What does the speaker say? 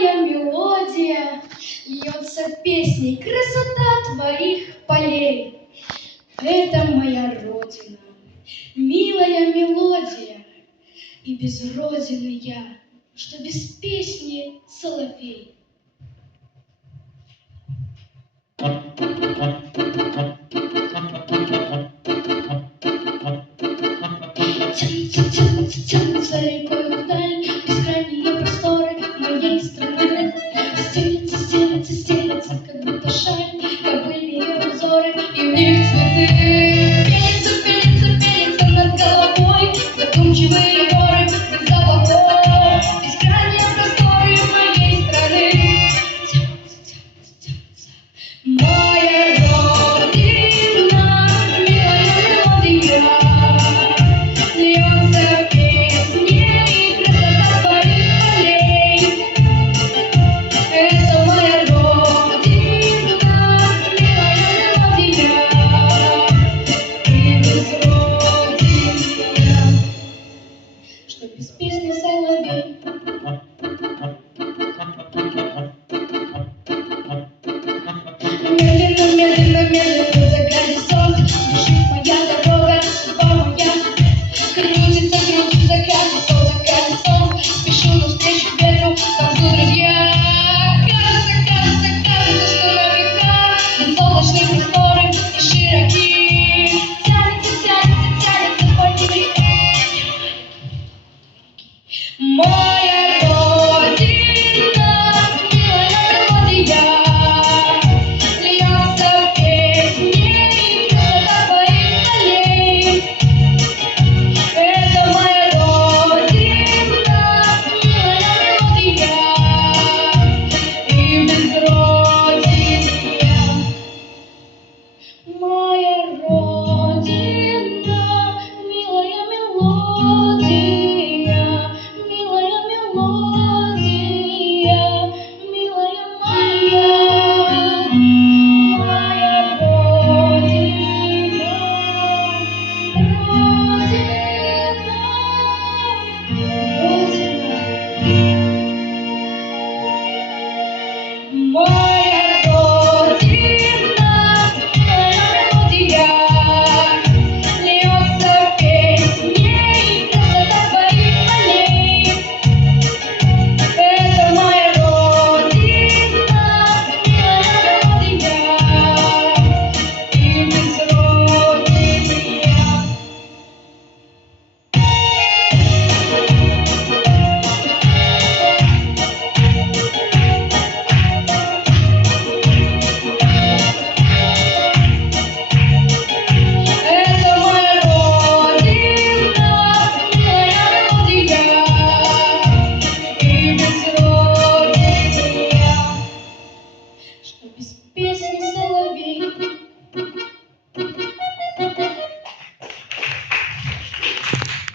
милая мелодия, льется песней красота твоих полей. Это моя родина, милая мелодия, и без родины я, что без песни соловей. Тянутся рекой вдаль бескрайние просторы моей страны. Стелется, как будто шаль, кобыльные узоры, и в них цветы. Пелится над головой задумчивые горы без облаков. Бескрайние просторы моей страны. Тянутся. Моя родина, милая мелодия. Льется песней красота твоих полей. Это моя родина, милая мелодия, и без родины, что без песни соловей. Медленно заглянет солнце, бежит моя дорога, судьба моя. Крутится колесо, спешу навстречу ветру, танцуют друзья. Кажется, что на века солнечные просторы и широки. Тянется по ним. Моя родина, милая мелодия. Льется песней красота твоих полей. Это моя родина, милая мелодия, и без родины я. Моя родина, милая мелодия, милая мелодия, милая моя. Моя родина, моя родина, мелодия, льется песней красота твоих полей. Это моя родина, мелодия, и без родины я. Это моя родина, милая мелодия, и без родины я, что без песни